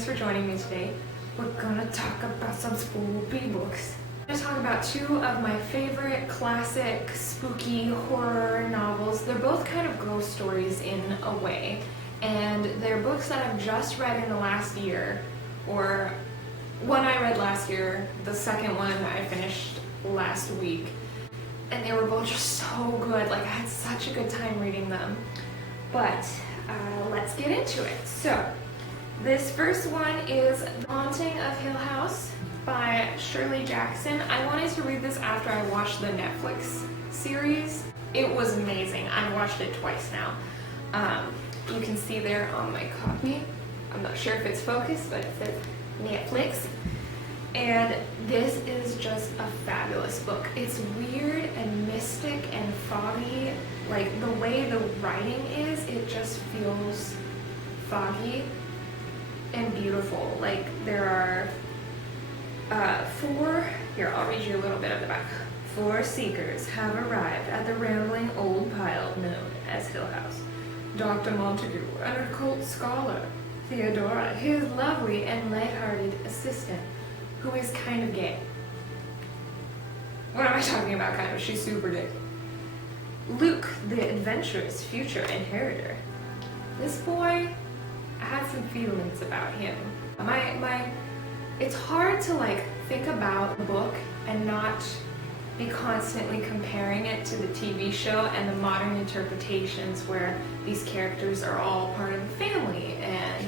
Thanks for joining me today. We're gonna talk about some spooky books. I'm gonna talk about two of my favorite classic spooky horror novels. They're both kind of ghost stories in a way, and they're books that I've just read in the last year, or one I read last year, the second one I finished last week, and they were both just so good. Like, I had such a good time reading them. But let's get into it. So, this first one is The Haunting of Hill House by Shirley Jackson. I wanted to read this after I watched the Netflix series. It was amazing. I've watched it twice now. You can see there on my copy. I'm not sure if it's focused, but it says Netflix. And this is just a fabulous book. It's weird and mystic and foggy. Like, the way the writing is, it just feels foggy and beautiful. Like, there are here, I'll read you a little bit of the back. 4 seekers have arrived at the rambling old pile known as Hill House. Dr. Montague, an occult scholar. Theodora, his lovely and light-hearted assistant, who is kind of gay. What am I talking about, kind of? She's super gay. Luke, the adventurous future inheritor. This boy, I had some feelings about him. It's hard to like think about a book and not be constantly comparing it to the TV show and the modern interpretations where these characters are all part of a family and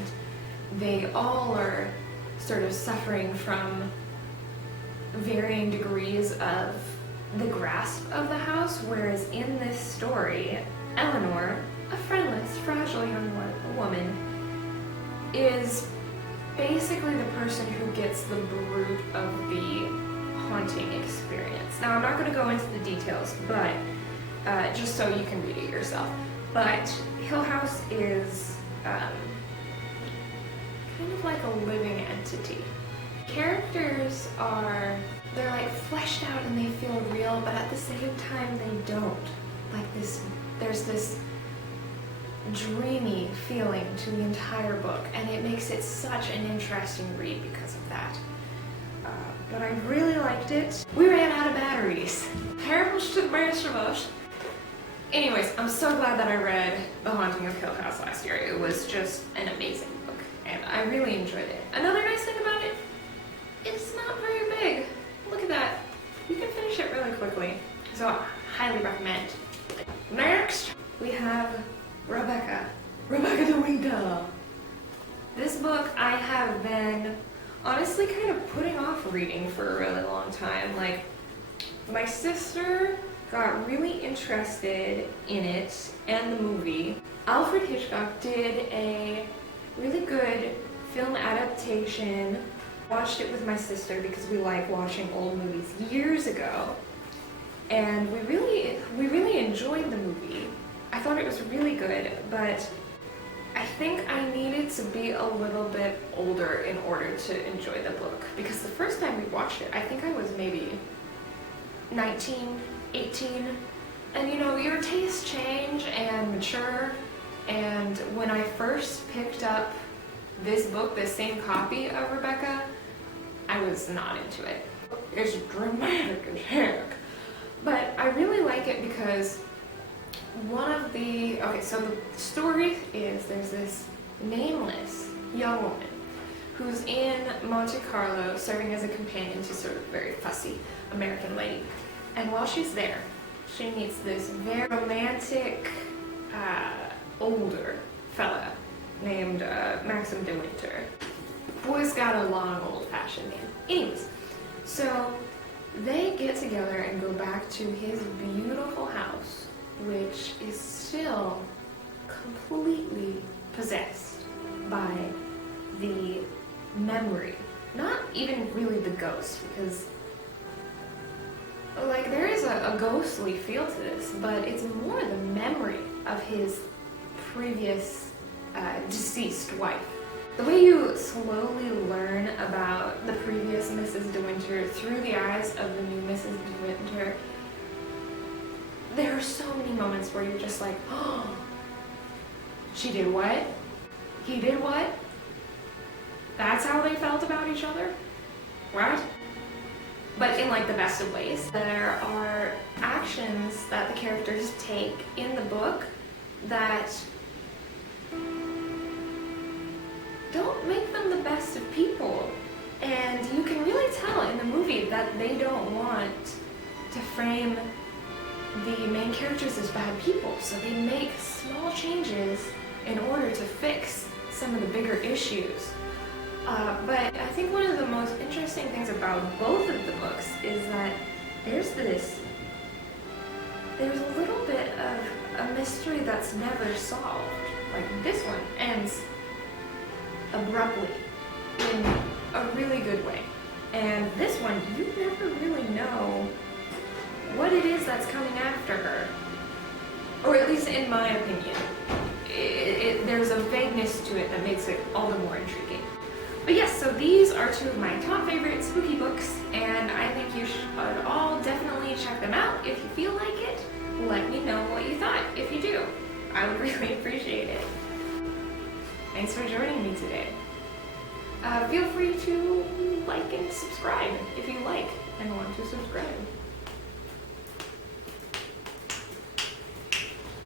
they all are sort of suffering from varying degrees of the grasp of the house, whereas in this story, Eleanor, a friendless, fragile young woman, is basically the person who gets the brunt of the haunting experience. Now, I'm not going to go into the details, but just so you can read it yourself. But Hill House is kind of like a living entity. Characters they're like fleshed out and they feel real, but at the same time they don't. Like there's this dreamy feeling to the entire book, and it makes it such an interesting read because of that. But I really liked it. We ran out of batteries. Terrible to the best of us. Anyways, I'm so glad that I read The Haunting of Hill House last year. It was just an amazing book, and I really enjoyed it. Another nice thing about it, it's not very big. Look at that. You can finish it really quickly, so I highly recommend. Next, we have Rebecca de Winter. This book I have been honestly kind of putting off reading for a really long time. Like, my sister got really interested in it and the movie. Alfred Hitchcock did a really good film adaptation. Watched it with my sister because we like watching old movies years ago, and we really enjoyed the movie. I thought it was really good, but I think I needed to be a little bit older in order to enjoy the book, because the first time we watched it, I think I was maybe 19, 18, and you know, your tastes change and mature, and when I first picked up this book, this same copy of Rebecca, I was not into it. It's dramatic as heck, but I really like it because so the story is there's this nameless young woman who's in Monte Carlo serving as a companion to sort of very fussy American lady, and while she's there, she meets this very romantic older fella named Maxim de Winter. Boy's got a long old-fashioned name. Anyways, so they get together and go back to his beautiful house, which is still completely possessed by the memory. Not even really the ghost, because like there is a ghostly feel to this, but it's more the memory of his previous deceased wife. The way you slowly learn about the previous Mrs. De Winter through the eyes of the new Mrs. De Winter, there are so many moments where you're just like, oh, she did what? He did what? that's how they felt about each other, right? But in like the best of ways. There are actions that the characters take in the book that don't make them the best of people. And you can really tell in the movie that they don't want to frame the main characters as bad people, so they make small changes in order to fix some of the bigger issues. But I think one of the most interesting things about both of the books is that there's a little bit of a mystery that's never solved. Like this one ends abruptly in a really good way. And this one, you never really know what it is that's coming after her. Or at least in my opinion. There's a vagueness to it that makes it all the more intriguing. But yes, so these are two of my top favorite spooky books, and I think you should all definitely check them out. If you feel like it, let me know what you thought, if you do. I would really appreciate it. Thanks for joining me today. Feel free to like and subscribe if you like and want to subscribe.